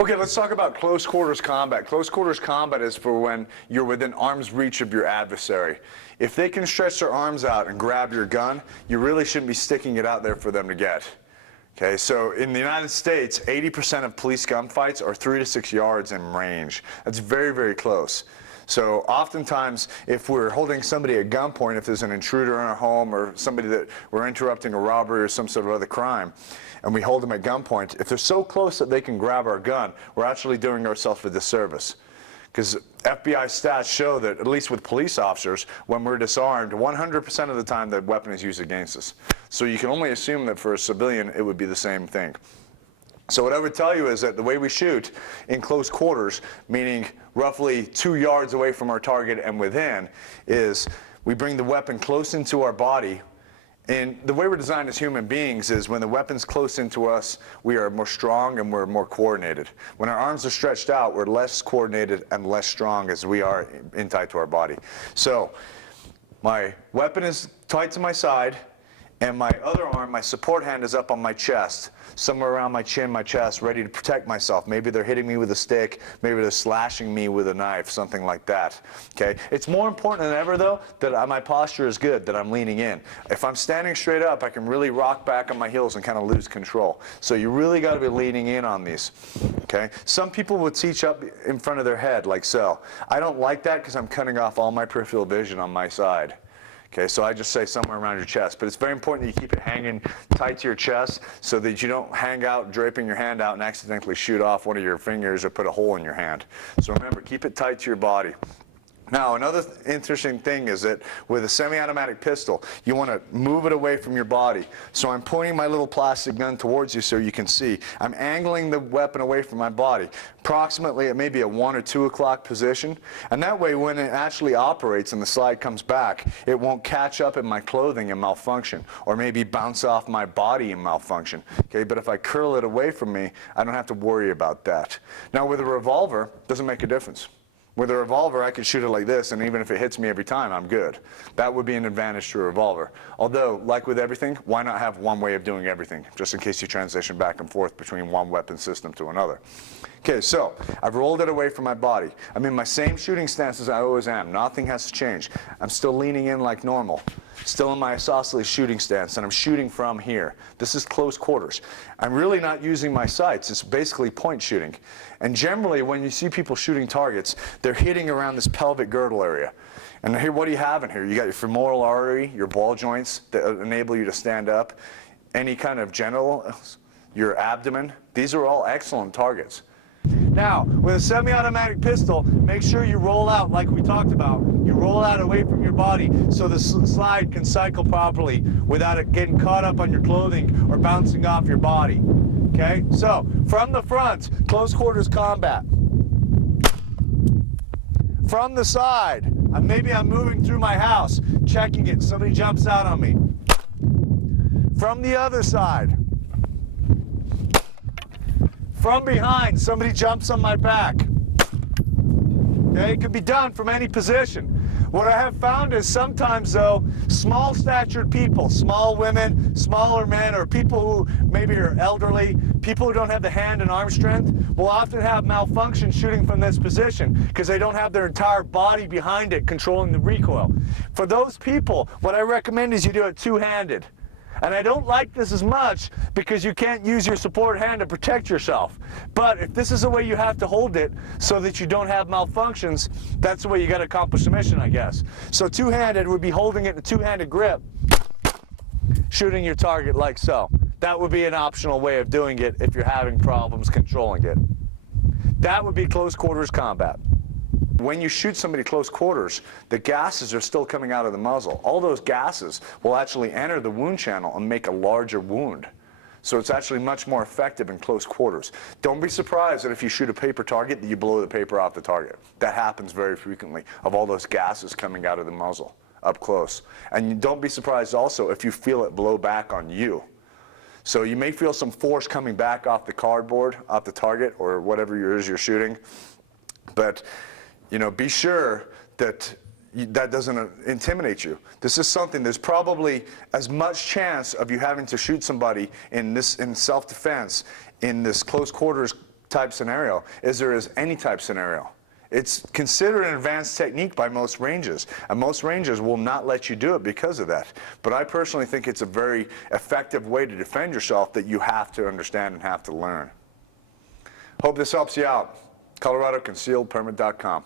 Okay, let's talk about close quarters combat. Close quarters combat is for when you're within arm's reach of your adversary. If they can stretch their arms out and grab your gun, you really shouldn't be sticking it out there for them to get. Okay, so in the United States, 80% of police gunfights are 3 to 6 yards in range. That's very, very close. So oftentimes, if we're holding somebody at gunpoint, if there's an intruder in our home or somebody that we're interrupting a robbery or some sort of other crime, and we hold them at gunpoint, if they're so close that they can grab our gun, we're actually doing ourselves a disservice. Because FBI stats show that, at least with police officers, when we're disarmed, 100% of the time the weapon is used against us. So you can only assume that for a civilian, it would be the same thing. So what I would tell you is that the way we shoot in close quarters, meaning roughly 2 yards away from our target and within, is we bring the weapon close into our body. And the way we're designed as human beings is when the weapon's close into us, we are more strong and we're more coordinated. When our arms are stretched out, we're less coordinated and less strong as we are in tight to our body. So my weapon is tight to my side, and my other arm, my support hand, is up on my chest, somewhere around my chin, my chest, ready to protect myself. Maybe they're hitting me with a stick, maybe they're slashing me with a knife, something like that. Okay? It's more important than ever, though, that my posture is good, that I'm leaning in. If I'm standing straight up, I can really rock back on my heels and kind of lose control. So you really got to be leaning in on these. Okay? Some people would teach up in front of their head, like so. I don't like that because I'm cutting off all my peripheral vision on my side. Okay, so I just say somewhere around your chest. But it's very important that you keep it hanging tight to your chest so that you don't hang out, draping your hand out, and accidentally shoot off one of your fingers or put a hole in your hand. So remember, keep it tight to your body. Now, another interesting thing is that with a semi-automatic pistol, you want to move it away from your body. So I'm pointing my little plastic gun towards you so you can see. I'm angling the weapon away from my body, approximately at maybe a 1 or 2 o'clock position. And that way, when it actually operates and the slide comes back, it won't catch up in my clothing and malfunction, or maybe bounce off my body and malfunction. Okay, but if I curl it away from me, I don't have to worry about that. Now, with a revolver, it doesn't make a difference. With a revolver, I could shoot it like this, and even if it hits me every time, I'm good. That would be an advantage to a revolver. Although, like with everything, why not have one way of doing everything, just in case you transition back and forth between one weapon system to another. Okay, so I've rolled it away from my body. I'm in my same shooting stance as I always am. Nothing has to change. I'm still leaning in like normal. Still in my isosceles shooting stance, and I'm shooting from here. This is close quarters. I'm really not using my sights. It's basically point shooting. And generally, when you see people shooting targets, they're hitting around this pelvic girdle area. And here, what do you have in here? You got your femoral artery, your ball joints that enable you to stand up, any kind of genitals, your abdomen. These are all excellent targets. Now, with a semi-automatic pistol, make sure you roll out like we talked about. You roll out away from your body so the slide can cycle properly without it getting caught up on your clothing or bouncing off your body. Okay? So, from the front, close quarters combat. From the side, maybe I'm moving through my house, checking it, somebody jumps out on me. From the other side. From behind, somebody jumps on my back. Okay, it can be done from any position. What I have found is sometimes, though, small-statured people, small women, smaller men, or people who maybe are elderly, people who don't have the hand and arm strength, will often have malfunction shooting from this position because they don't have their entire body behind it controlling the recoil. For those people, what I recommend is you do it two-handed. And I don't like this as much because you can't use your support hand to protect yourself. But if this is the way you have to hold it so that you don't have malfunctions, that's the way you got to accomplish the mission, I guess. So two-handed would be holding it in a two-handed grip, shooting your target like so. That would be an optional way of doing it if you're having problems controlling it. That would be close quarters combat. When you shoot somebody close quarters, the gases are still coming out of the muzzle. All those gases will actually enter the wound channel and make a larger wound. So it's actually much more effective in close quarters. Don't be surprised that if you shoot a paper target that you blow the paper off the target. That happens very frequently, of all those gases coming out of the muzzle up close. And don't be surprised also if you feel it blow back on you. So you may feel some force coming back off the cardboard, off the target, or whatever it is you're shooting. But you know, be sure that that doesn't intimidate you. This is something, there's probably as much chance of you having to shoot somebody in self-defense, in this close quarters type scenario as there is any type scenario. It's considered an advanced technique by most ranges, and most ranges will not let you do it because of that. But I personally think it's a very effective way to defend yourself that you have to understand and have to learn. Hope this helps you out. ColoradoConcealedPermit.com.